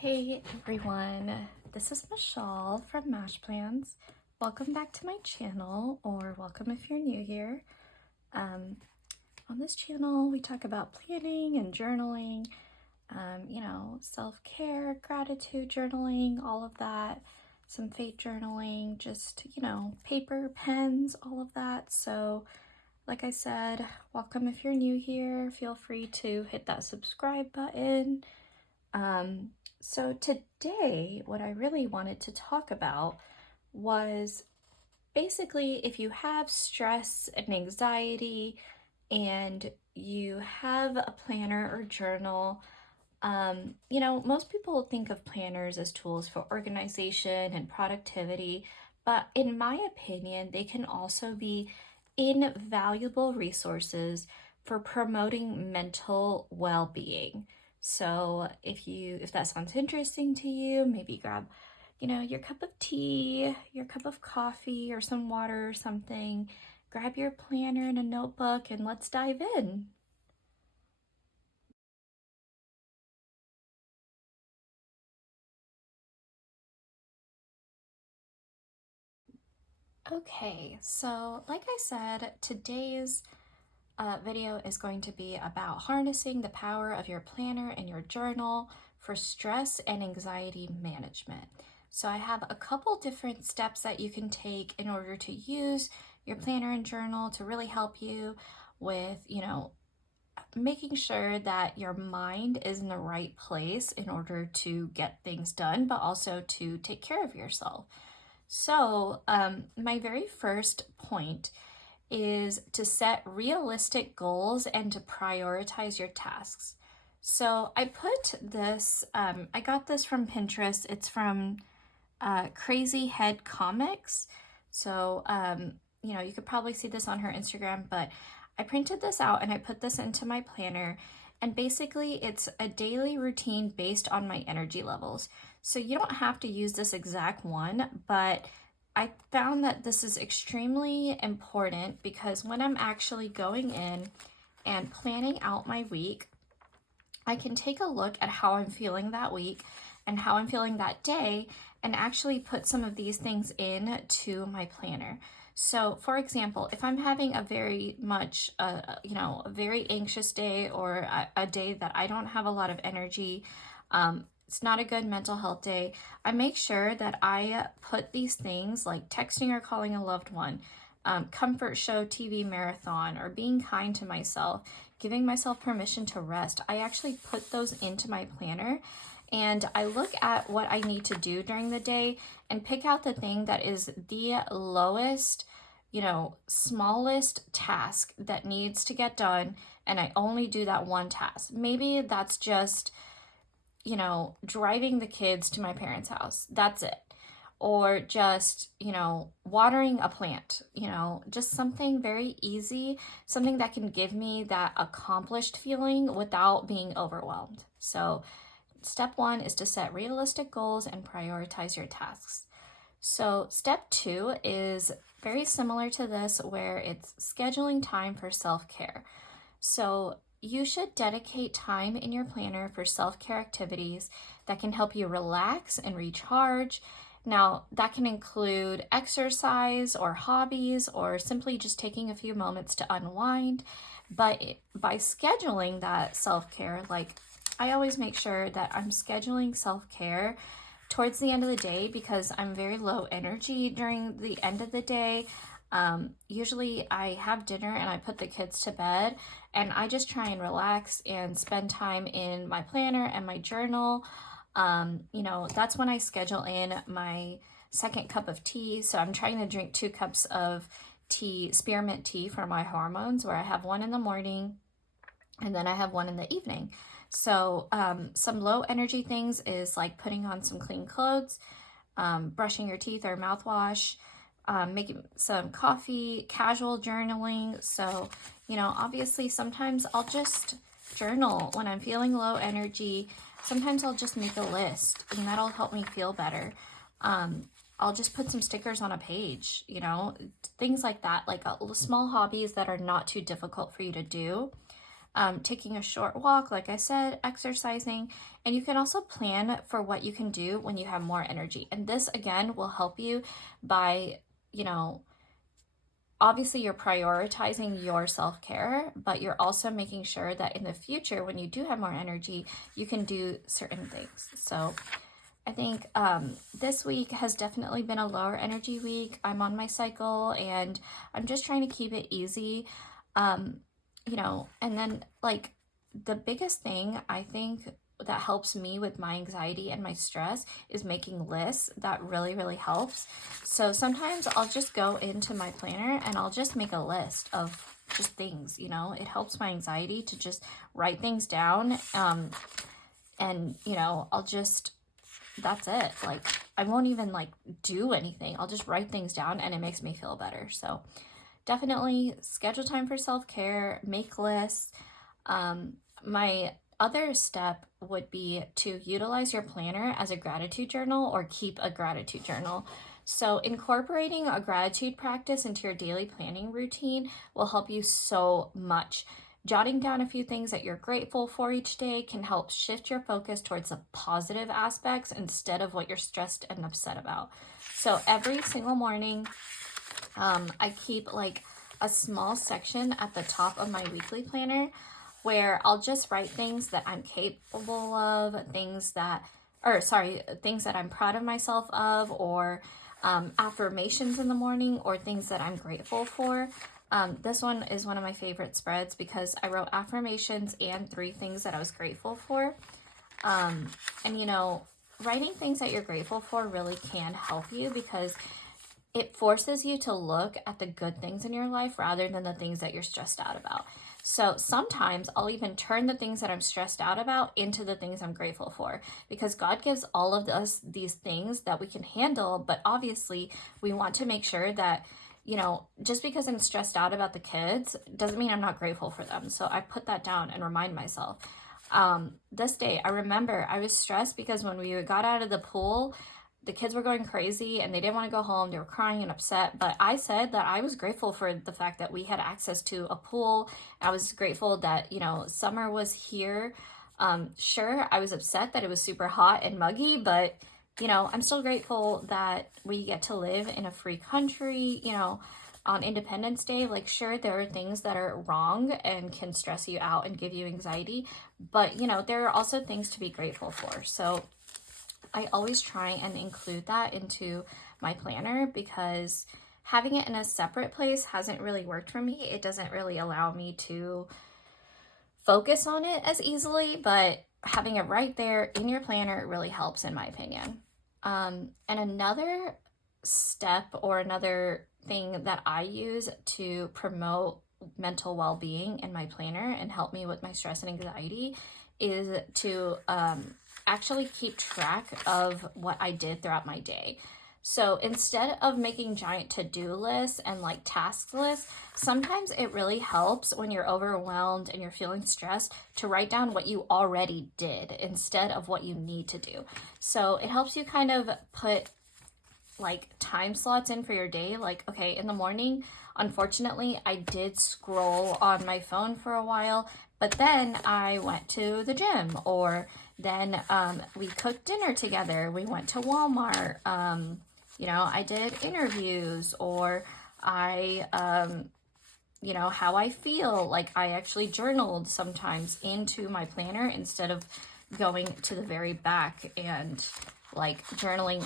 Hey everyone, this is Michelle from Mash Plans. Welcome back to my channel, or welcome if you're new here. On this channel, we talk about planning and journaling, self-care, gratitude journaling, all of that, some fate journaling, just, paper, pens, all of that. So, like I said, welcome if you're new here. Feel free to hit that subscribe button. So today, what I really wanted to talk about was basically if you have stress and anxiety and you have a planner or journal, most people think of planners as tools for organization and productivity, but in my opinion, they can also be invaluable resources for promoting mental well-being. So if that sounds interesting to you, maybe grab, your cup of tea, your cup of coffee, or some water or something. Grab your planner and a notebook and let's dive in. Okay, so like I said, today's video is going to be about harnessing the power of your planner and your journal for stress and anxiety management. So I have a couple different steps that you can take in order to use your planner and journal to really help you with, making sure that your mind is in the right place in order to get things done, but also to take care of yourself. So, my very first point is to set realistic goals and to prioritize your tasks. So I put this, I got this from Pinterest. It's from Crazy Head Comics. So, you could probably see this on her Instagram, but I printed this out and I put this into my planner. And basically, it's a daily routine based on my energy levels. So you don't have to use this exact one, but I found that this is extremely important because when I'm actually going in and planning out my week, I can take a look at how I'm feeling that week and how I'm feeling that day and actually put some of these things in to my planner. So for example, if I'm having a very much, a very anxious day or a day that I don't have a lot of energy, it's not a good mental health day, I make sure that I put these things like texting or calling a loved one, comfort show TV marathon, or being kind to myself, giving myself permission to rest. I actually put those into my planner and I look at what I need to do during the day and pick out the thing that is the lowest, smallest task that needs to get done. And I only do that one task. Maybe that's just, driving the kids to my parents' house. That's it. Or just, watering a plant, just something very easy, something that can give me that accomplished feeling without being overwhelmed. So, step one is to set realistic goals and prioritize your tasks. So, step two is very similar to this, where it's scheduling time for self care. So, you should dedicate time in your planner for self-care activities that can help you relax and recharge. Now, that can include exercise or hobbies or simply just taking a few moments to unwind. But by scheduling that self-care, like I always make sure that I'm scheduling self-care towards the end of the day because I'm very low energy during the end of the day. Usually I have dinner and I put the kids to bed and I just try and relax and spend time in my planner and my journal. That's when I schedule in my second cup of tea. So I'm trying to drink 2 cups of tea, spearmint tea for my hormones, where I have one in the morning and then I have one in the evening. So some low energy things is like putting on some clean clothes, brushing your teeth or mouthwash, making some coffee, casual journaling. So, obviously sometimes I'll just journal when I'm feeling low energy. Sometimes I'll just make a list and that'll help me feel better. I'll just put some stickers on a page, things like that, like small hobbies that are not too difficult for you to do. taking a short walk, like I said, exercising, and you can also plan for what you can do when you have more energy. And this again will help you by, you know, obviously you're prioritizing your self-care, but you're also making sure that in the future, when you do have more energy, you can do certain things. So I think this week has definitely been a lower energy week. I'm on my cycle and I'm just trying to keep it easy. You know, and then like the biggest thing I think that helps me with my anxiety and my stress is making lists. That really, really helps. So sometimes I'll just go into my planner and I'll just make a list of just things, you know, it helps my anxiety to just write things down. And, you know, that's it. Like, I won't even like do anything. I'll just write things down and it makes me feel better. So definitely schedule time for self-care, make lists. My other step would be to utilize your planner as a gratitude journal or keep a gratitude journal. So incorporating a gratitude practice into your daily planning routine will help you so much. Jotting down a few things that you're grateful for each day can help shift your focus towards the positive aspects instead of what you're stressed and upset about. So every single morning, I keep like a small section at the top of my weekly planner where I'll just write things that I'm capable of, things that I'm proud of myself of, or affirmations in the morning, or things that I'm grateful for. This one is one of my favorite spreads because I wrote affirmations and 3 things that I was grateful for. And you know, writing things that you're grateful for really can help you because it forces you to look at the good things in your life rather than the things that you're stressed out about. So sometimes I'll even turn the things that I'm stressed out about into the things I'm grateful for because God gives all of us these things that we can handle, but obviously we want to make sure that, you know, just because I'm stressed out about the kids doesn't mean I'm not grateful for them. So I put that down and remind myself. This day, I remember I was stressed because when we got out of the pool, the kids were going crazy and they didn't want to go home. They were crying and upset. But I said that I was grateful for the fact that we had access to a pool. I was grateful that, you know, summer was here. Sure, I was upset that it was super hot and muggy, but, you know, I'm still grateful that we get to live in a free country, you know, on Independence Day. Like, sure, there are things that are wrong and can stress you out and give you anxiety, but, you know, there are also things to be grateful for. So I always try and include that into my planner because having it in a separate place hasn't really worked for me. It doesn't really allow me to focus on it as easily, but having it right there in your planner really helps in my opinion. And another step or another thing that I use to promote mental well-being in my planner and help me with my stress and anxiety is to actually keep track of what I did throughout my day. So instead of making giant to-do lists and like task lists, sometimes it really helps when you're overwhelmed and you're feeling stressed to write down what you already did instead of what you need to do. So it helps you kind of put like time slots in for your day. Like, okay, in the morning, unfortunately, I did scroll on my phone for a while, but then I went to the gym, or then we cooked dinner together. We went to Walmart. You know, I did interviews, or I, you know, how I feel. Like, I actually journaled sometimes into my planner instead of going to the very back and like journaling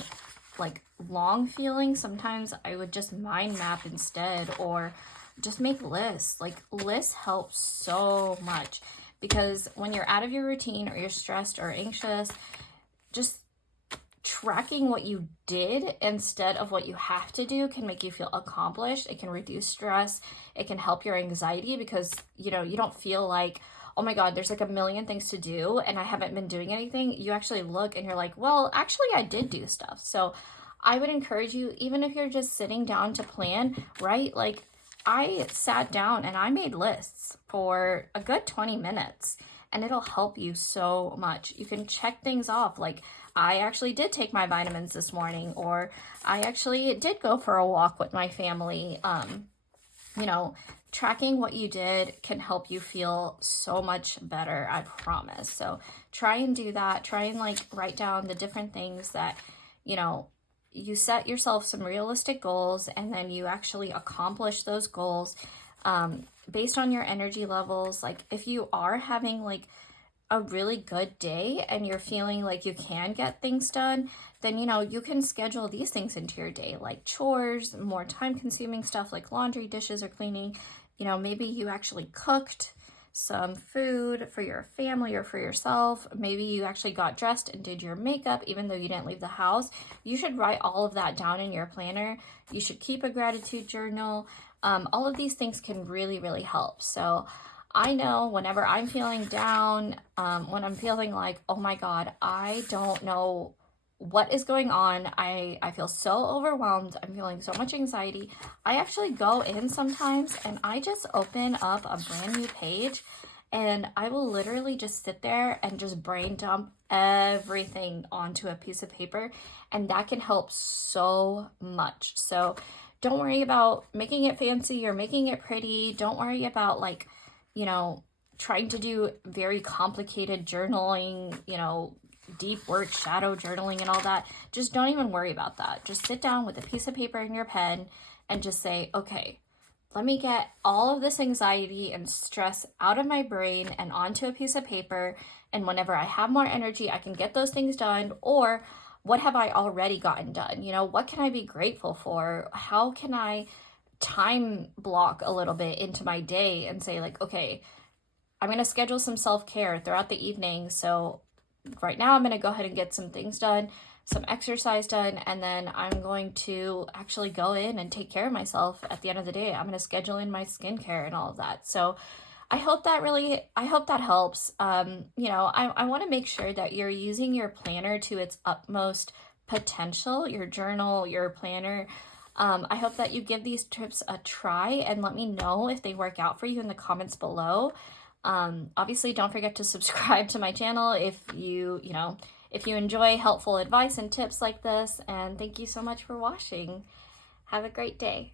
like long feelings. Sometimes I would just mind map instead, or just make lists. Like, lists help so much because when you're out of your routine or you're stressed or anxious, just tracking what you did instead of what you have to do can make you feel accomplished. It can reduce stress. It can help your anxiety because, you know, you don't feel like, oh my God, there's like a million things to do and I haven't been doing anything. You actually look and you're like, well, actually I did do stuff. So I would encourage you, even if you're just sitting down to plan, right? Like, I sat down and I made lists for a good 20 minutes and it'll help you so much. You can check things off. Like, I actually did take my vitamins this morning, or I actually did go for a walk with my family. You know, tracking what you did can help you feel so much better, I promise. So try and do that. Try and like write down the different things that, you know, you set yourself some realistic goals and then you actually accomplish those goals based on your energy levels. Like if you are having like a really good day and you're feeling like you can get things done, then you know you can schedule these things into your day, like chores, more time consuming stuff like laundry, dishes, or cleaning. You know, maybe you actually cooked some food for your family or for yourself. Maybe you actually got dressed and did your makeup even though you didn't leave the house. You should write all of that down in your planner. You should keep a gratitude journal. All of these things can really, really help. So I know whenever I'm feeling down, when I'm feeling like, oh my God, I don't know what is going on. I feel so overwhelmed. I'm feeling so much anxiety. I actually go in sometimes and I just open up a brand new page and I will literally just sit there and just brain dump everything onto a piece of paper. And that can help so much. So don't worry about making it fancy or making it pretty. Don't worry about like, you know, trying to do very complicated journaling, you know, deep work, shadow journaling and all that. Just don't even worry about that. Just sit down with a piece of paper and your pen and just say, okay, let me get all of this anxiety and stress out of my brain and onto a piece of paper. And whenever I have more energy, I can get those things done. Or what have I already gotten done? You know, what can I be grateful for? How can I time block a little bit into my day and say like, okay, I'm going to schedule some self-care throughout the evening. So right now I'm going to go ahead and get some things done, some exercise done, and then I'm going to actually go in and take care of myself at the end of the day. I'm going to schedule in my skincare and all of that. So I hope that helps. You know, I want to make sure that you're using your planner to its utmost potential, your journal, your planner. I hope that you give these tips a try and let me know if they work out for you in the comments below. Obviously, don't forget to subscribe to my channel if you enjoy helpful advice and tips like this. And thank you so much for watching. Have a great day.